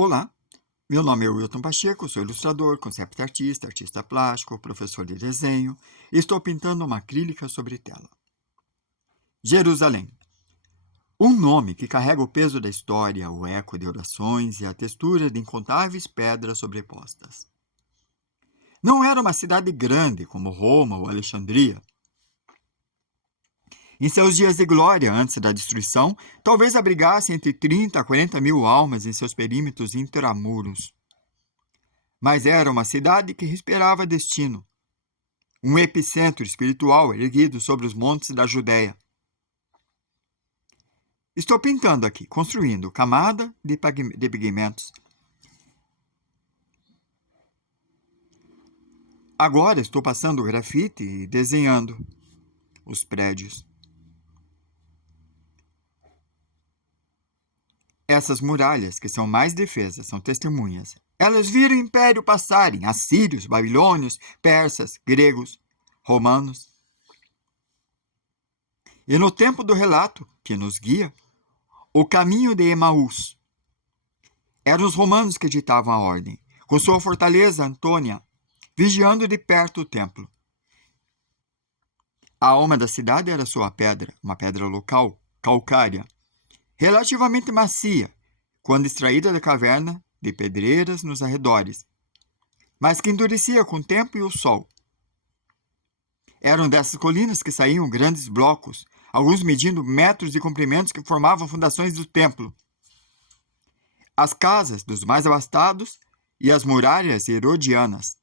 Olá, meu nome é Wilton Pacheco, sou ilustrador, concept artista, artista plástico, professor de desenho e estou pintando uma acrílica sobre tela. Jerusalém. Um nome que carrega o peso da história, o eco de orações e a textura de incontáveis pedras sobrepostas. Não era uma cidade grande como Roma ou Alexandria. Em seus dias de glória, antes da destruição, talvez abrigasse entre 30 a 40 mil almas em seus perímetros intramuros. Mas era uma cidade que respirava destino, um epicentro espiritual erguido sobre os montes da Judéia. Estou pintando aqui, construindo camada de pigmentos. Agora estou passando grafite e desenhando os prédios. Essas muralhas, que são mais defesas, são testemunhas. Elas viram o império passarem, assírios, babilônios, persas, gregos, romanos. E no tempo do relato, que nos guia, o caminho de Emaús. Eram os romanos que ditavam a ordem, com sua fortaleza Antônia, vigiando de perto o templo. A alma da cidade era sua pedra, uma pedra local, calcária, relativamente macia, quando extraída da caverna de pedreiras nos arredores, mas que endurecia com o tempo e o sol. Eram dessas colinas que saíam grandes blocos, alguns medindo metros de comprimentos que formavam fundações do templo. As casas dos mais abastados e as muralhas herodianas.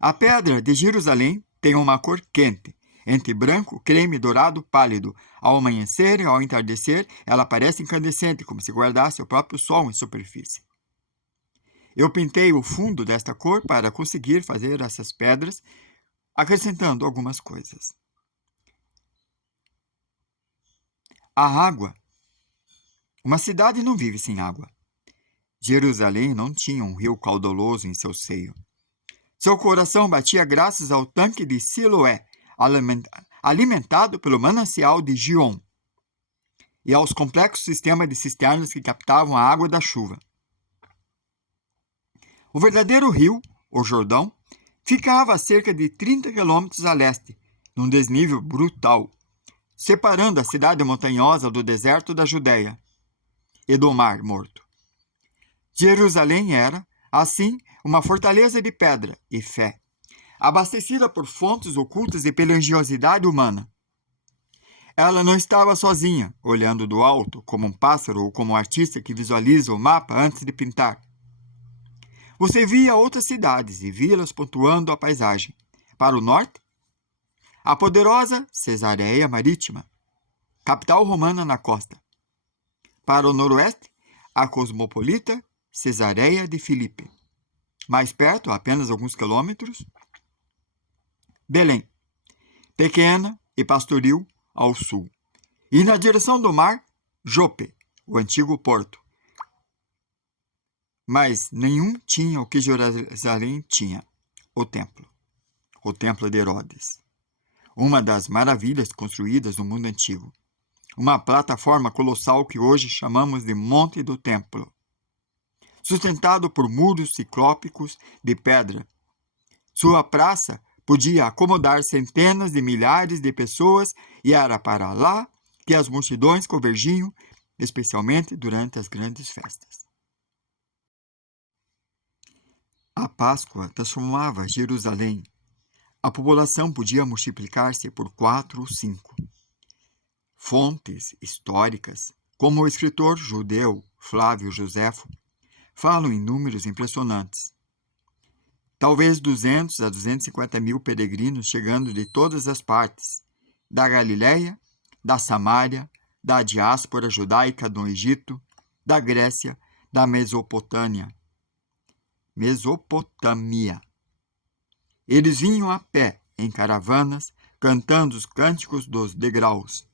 A pedra de Jerusalém tem uma cor quente, entre branco, creme, dourado, pálido. Ao amanhecer e ao entardecer, ela parece incandescente, como se guardasse o próprio sol em superfície. Eu pintei o fundo desta cor para conseguir fazer essas pedras, acrescentando algumas coisas. A água. Uma cidade não vive sem água. Jerusalém não tinha um rio caudaloso em seu seio. Seu coração batia graças ao tanque de Siloé, alimentado pelo manancial de Gion, e aos complexos sistemas de cisternas que captavam a água da chuva. O verdadeiro rio, o Jordão, ficava a cerca de 30 quilômetros a leste, num desnível brutal, separando a cidade montanhosa do deserto da Judéia e do Mar Morto. Jerusalém era, assim, uma fortaleza de pedra e fé, abastecida por fontes ocultas de religiosidade humana. Ela não estava sozinha, olhando do alto, como um pássaro ou como um artista que visualiza o mapa antes de pintar. Você via outras cidades e vilas pontuando a paisagem. Para o norte, a poderosa Cesareia Marítima, capital romana na costa. Para o noroeste, a cosmopolita Cesareia de Filipe. Mais perto, a apenas alguns quilômetros, Belém, pequena e pastoril ao sul. E na direção do mar, Jope, o antigo porto. Mas nenhum tinha o que Jerusalém tinha, o templo de Herodes. Uma das maravilhas construídas no mundo antigo. Uma plataforma colossal que hoje chamamos de Monte do Templo. Sustentado por muros ciclópicos de pedra. Sua praça podia acomodar centenas de milhares de pessoas e era para lá que as multidões convergiam, especialmente durante as grandes festas. A Páscoa transformava Jerusalém. A população podia multiplicar-se por 4 ou 5. Fontes históricas, como o escritor judeu Flávio Joséfo, falam em números impressionantes. Talvez 200 a 250 mil peregrinos chegando de todas as partes, da Galiléia, da Samária, da diáspora judaica do Egito, da Grécia, da Mesopotâmia. Eles vinham a pé, em caravanas, cantando os cânticos dos degraus.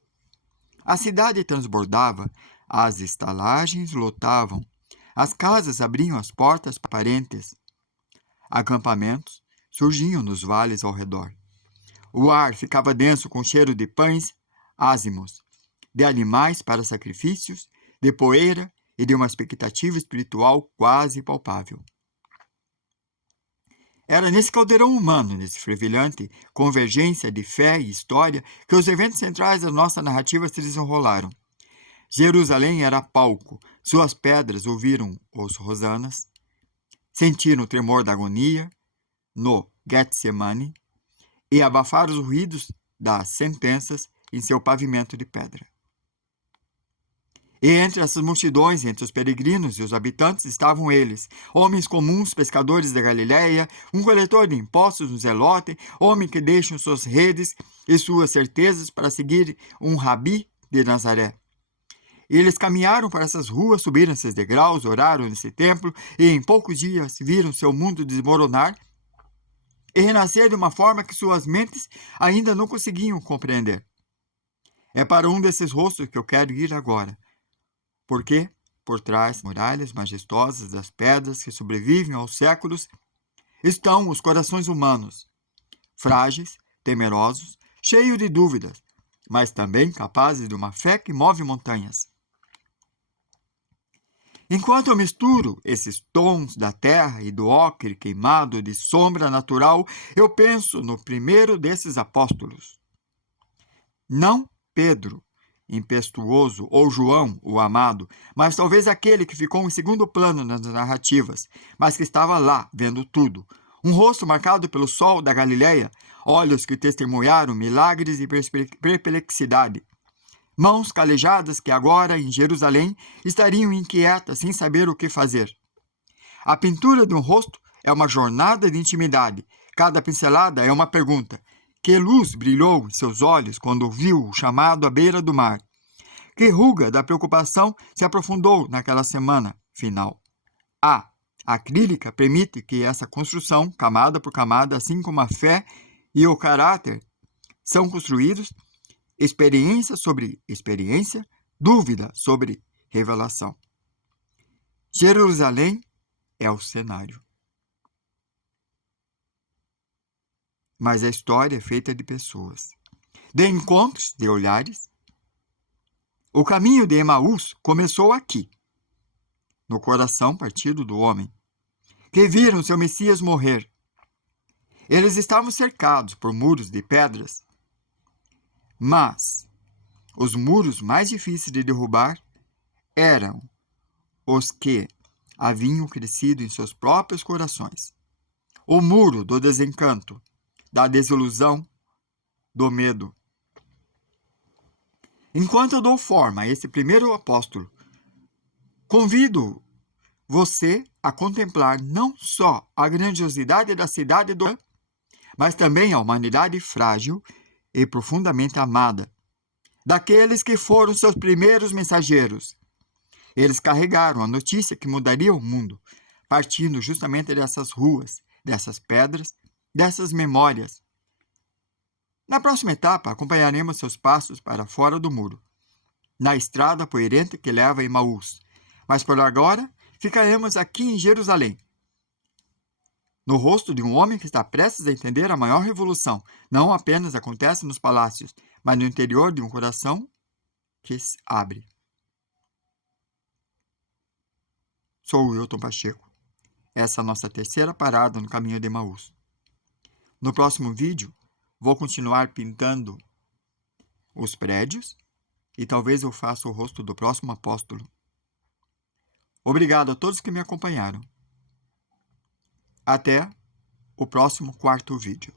A cidade transbordava, as estalagens lotavam, as casas abriam as portas para parentes. Acampamentos surgiam nos vales ao redor. O ar ficava denso com cheiro de pães ázimos, de animais para sacrifícios, de poeira e de uma expectativa espiritual quase palpável. Era nesse caldeirão humano, nesse fervilhante convergência de fé e história, que os eventos centrais da nossa narrativa se desenrolaram. Jerusalém era palco, suas pedras ouviram os hosanas, sentiram o tremor da agonia no Getsemane e abafaram os ruídos das sentenças em seu pavimento de pedra. E entre essas multidões, entre os peregrinos e os habitantes, estavam eles, homens comuns, pescadores da Galiléia, um coletor de impostos, um zelote, homem que deixam suas redes e suas certezas para seguir um rabi de Nazaré. E eles caminharam para essas ruas, subiram esses degraus, oraram nesse templo, e em poucos dias viram seu mundo desmoronar e renascer de uma forma que suas mentes ainda não conseguiam compreender. É para um desses rostos que eu quero ir agora, porque, por trás das muralhas majestosas das pedras que sobrevivem aos séculos, estão os corações humanos, frágeis, temerosos, cheios de dúvidas, mas também capazes de uma fé que move montanhas. Enquanto eu misturo esses tons da terra e do ocre queimado de sombra natural, eu penso no primeiro desses apóstolos. Não Pedro, impetuoso, ou João, o amado, mas talvez aquele que ficou em segundo plano nas narrativas, mas que estava lá, vendo tudo. Um rosto marcado pelo sol da Galiléia, olhos que testemunharam milagres e perplexidade. Mãos calejadas que agora, em Jerusalém, estariam inquietas, sem saber o que fazer. A pintura de um rosto é uma jornada de intimidade. Cada pincelada é uma pergunta. Que luz brilhou em seus olhos quando ouviu o chamado à beira do mar? Que ruga da preocupação se aprofundou naquela semana final? A acrílica permite que essa construção, camada por camada, assim como a fé e o caráter, são construídos experiência sobre experiência, dúvida sobre revelação. Jerusalém é o cenário. Mas a história é feita de pessoas, de encontros, de olhares. O caminho de Emaús começou aqui, no coração partido do homem, que viram seu Messias morrer. Eles estavam cercados por muros de pedras, mas os muros mais difíceis de derrubar eram os que haviam crescido em seus próprios corações. O muro do desencanto, da desilusão, do medo. Enquanto eu dou forma a esse primeiro apóstolo, convido você a contemplar não só a grandiosidade da cidade do, mas também a humanidade frágil e profundamente amada daqueles que foram seus primeiros mensageiros. Eles carregaram a notícia que mudaria o mundo, partindo justamente dessas ruas, dessas pedras, dessas memórias. Na próxima etapa, acompanharemos seus passos para fora do muro, na estrada poeirenta que leva a Emaús. Mas por agora, ficaremos aqui em Jerusalém, no rosto de um homem que está prestes a entender a maior revolução. Não apenas acontece nos palácios, mas no interior de um coração que se abre. Sou o Wilton Pacheco. Essa é a nossa terceira parada no caminho de Emaús. No próximo vídeo, vou continuar pintando os prédios e talvez eu faça o rosto do próximo apóstolo. Obrigado a todos que me acompanharam. Até o próximo quarto vídeo.